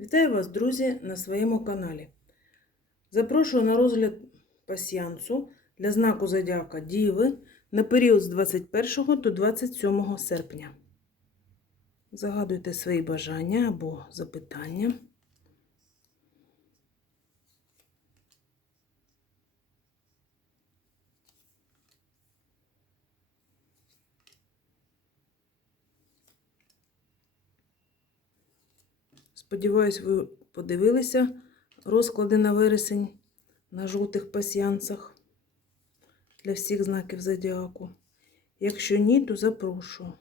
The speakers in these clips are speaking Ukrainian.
Вітаю вас, друзі, на своєму каналі. Запрошую на розгляд пасіянсу для знаку Зодіака Діви на період з 21 до 27 серпня. Загадуйте свої бажання або запитання. Сподіваюсь, ви подивилися розклади на вересень на жовтих пасьянцах для всіх знаків зодіаку. Якщо ні, то запрошую.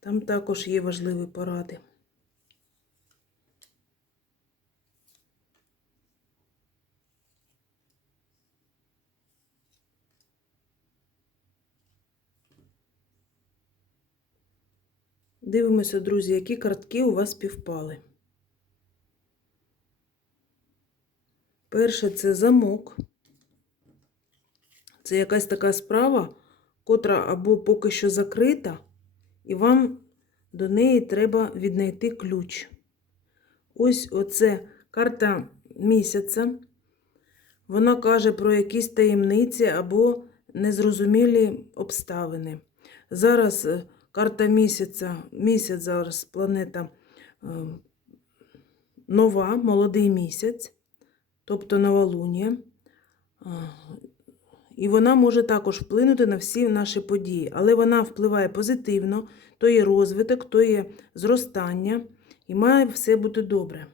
Там також є важливі поради. Дивимося, друзі, які картки у вас співпали. Перше це замок. Це якась така справа, котра або поки що закрита, і вам до неї треба віднайти ключ. Ось оце карта місяця. Вона каже про якісь таємниці або незрозумілі обставини. Зараз е, карта місяця, місяць зараз планета е, нова, молодий місяць, тобто новолунія. Е, І вона може також вплинути на всі наші події, але вона впливає позитивно, то є розвиток, то є зростання, і має все бути добре.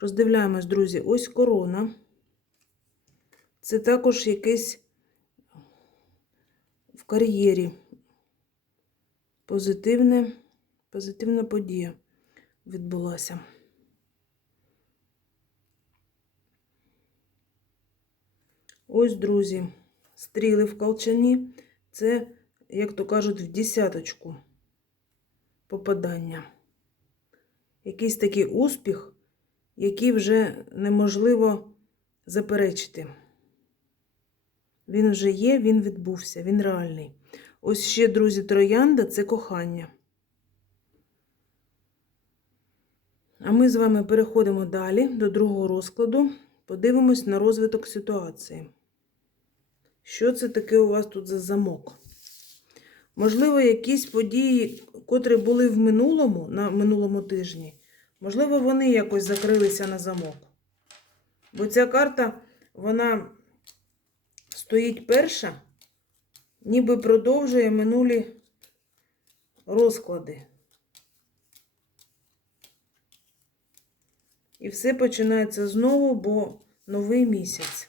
Роздивляємось, друзі, ось корона. Це також якесь в кар'єрі позитивне, позитивна подія відбулася. Ось, друзі, стріли в колчані. Це, як то кажуть, в десяточку попадання. Якийсь такий успіх, який вже неможливо заперечити. Він вже є, він відбувся, він реальний. Ось ще, друзі, троянда це кохання. А ми з вами переходимо далі до другого розкладу. Подивимось на розвиток ситуації. Що це таке у вас тут за замок? Можливо, якісь події, котрі були в минулому, на минулому тижні, можливо, вони якось закрилися на замок. Бо ця карта, вона стоїть перша, ніби продовжує минулі розклади. І все починається знову, бо новий місяць.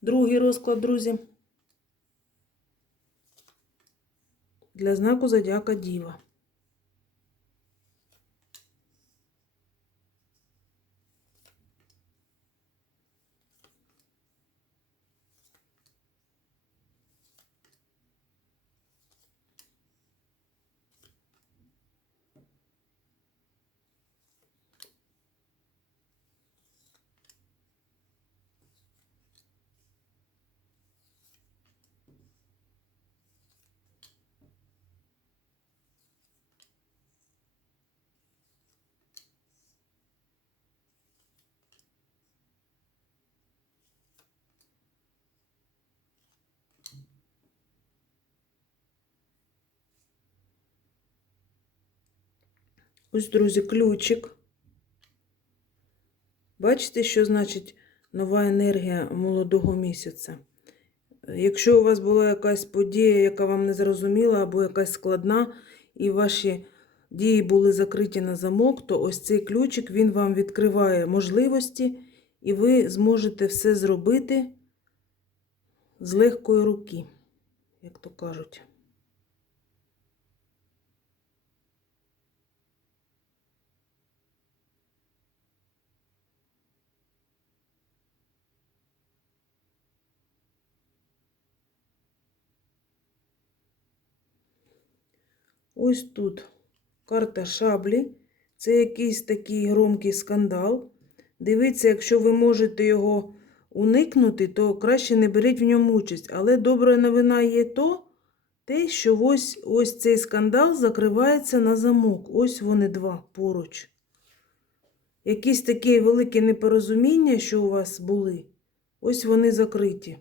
Другий розклад, друзі. Для знаку Зодіака Діва. Ось, друзі, ключик. Бачите, що значить нова енергія молодого місяця? Якщо у вас була якась подія, яка вам не зрозуміла, або якась складна, і ваші дії були закриті на замок, то ось цей ключик він вам відкриває можливості, і ви зможете все зробити з легкої руки, як то кажуть. Ось тут карта шаблі. Це якийсь такий громкий скандал. Дивіться, якщо ви можете його уникнути, то краще не беріть в ньому участь. Але добра новина є то, те, що ось, ось цей скандал закривається на замок. Ось вони два поруч. Якісь такі великі непорозуміння, що у вас були, ось вони закриті.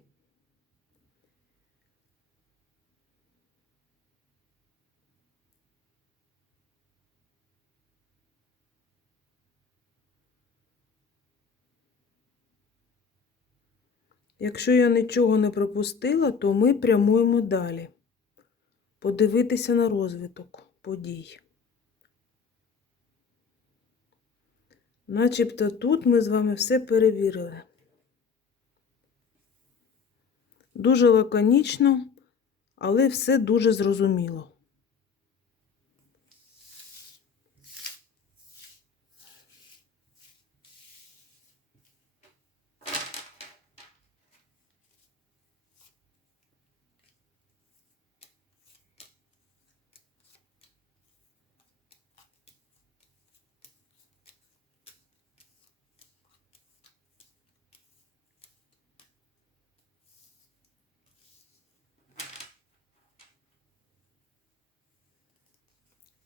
Якщо я нічого не пропустила, то ми прямуємо далі. Подивитися на розвиток подій. Начебто тут ми з вами все перевірили. Дуже лаконічно, але все дуже зрозуміло.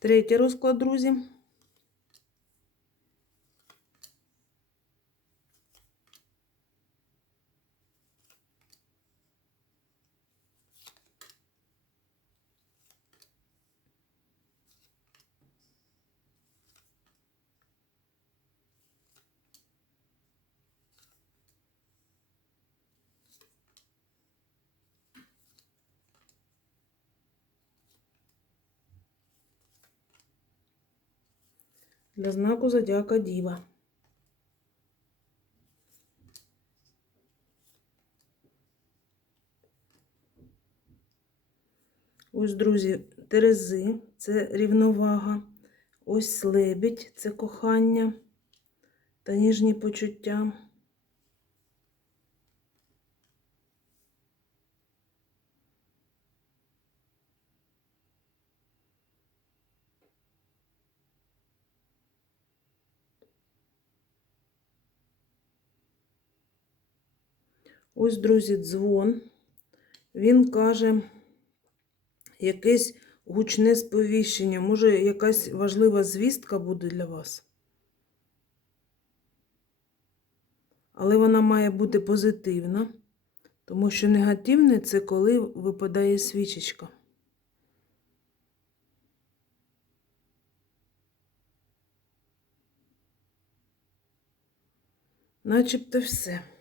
Третій розклад, друзі. Для знаку зодіака Діва. Ось, друзі, Терези це рівновага. Ось лебідь це кохання та ніжні почуття. Ось, друзі, дзвон. Він каже якесь гучне сповіщення. Може, якась важлива звістка буде для вас. Але вона має бути позитивна, тому що негативне це коли випадає свічечка. Начебто все.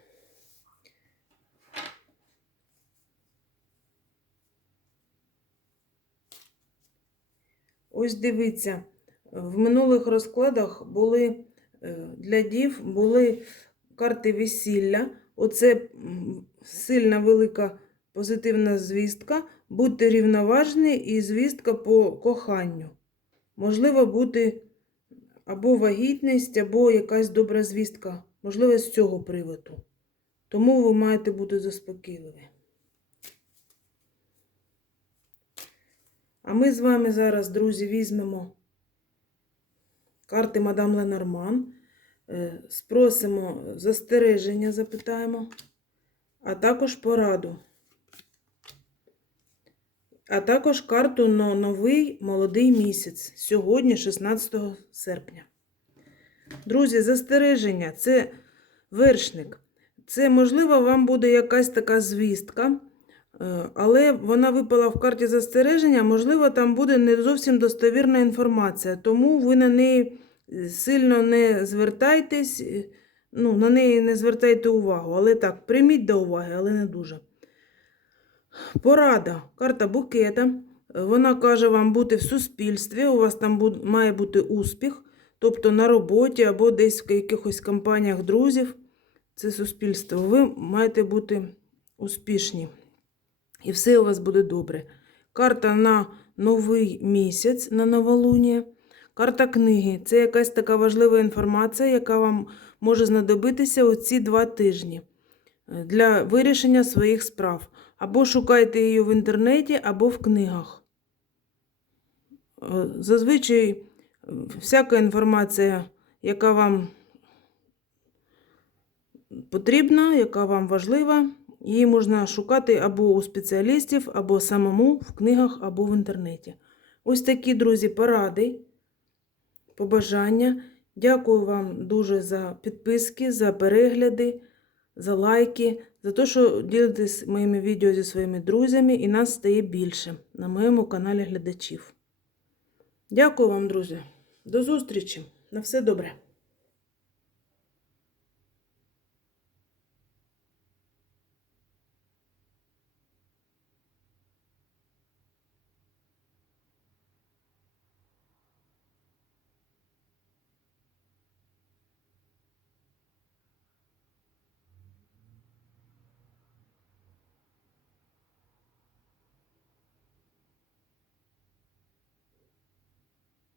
Ось дивіться, в минулих розкладах були е, для дів були карти весілля. Оце сильна велика позитивна звістка. Будьте рівноважні і звістка по коханню. Можливо, бути або вагітність, або якась добра звістка. Можливо, з цього приводу. Тому ви маєте бути заспокійливі. А ми з вами зараз, друзі, візьмемо карти мадам Ленорман, е, спросимо застереження, запитаємо, а також пораду. А також карту на новий молодий місяць, сьогодні, 16 серпня. Друзі, застереження це вершник. Це, можливо, вам буде якась така звістка. Е, Але вона випала в карті застереження, можливо, там буде не зовсім достовірна інформація, тому ви на неї е, сильно не звертайтесь, е, ну, на неї не звертайте увагу. Але так, прийміть до уваги, але не дуже. Порада. Карта букета. Вона каже вам бути в суспільстві, у вас там має бути успіх, тобто на роботі або десь в якихось компаніях друзів. Це суспільство. Ви маєте бути успішні. І все у вас буде добре. Карта на новий місяць, на новолунія. Карта книги це якась така важлива інформація, яка вам може знадобитися у ці два тижні е, для вирішення своїх справ. Або шукайте її в інтернеті, або в книгах. Е, Зазвичай е, всяка інформація, яка вам потрібна, яка вам важлива, Її можна шукати або у спеціалістів, або самому в книгах, або в інтернеті. Ось такі, друзі, поради, побажання. Дякую вам дуже за підписки, за перегляди, за лайки, за те, що ділитесь моїми відео зі своїми друзями, і нас стає більше на моєму каналі глядачів. Дякую вам, друзі. До зустрічі. На все добре.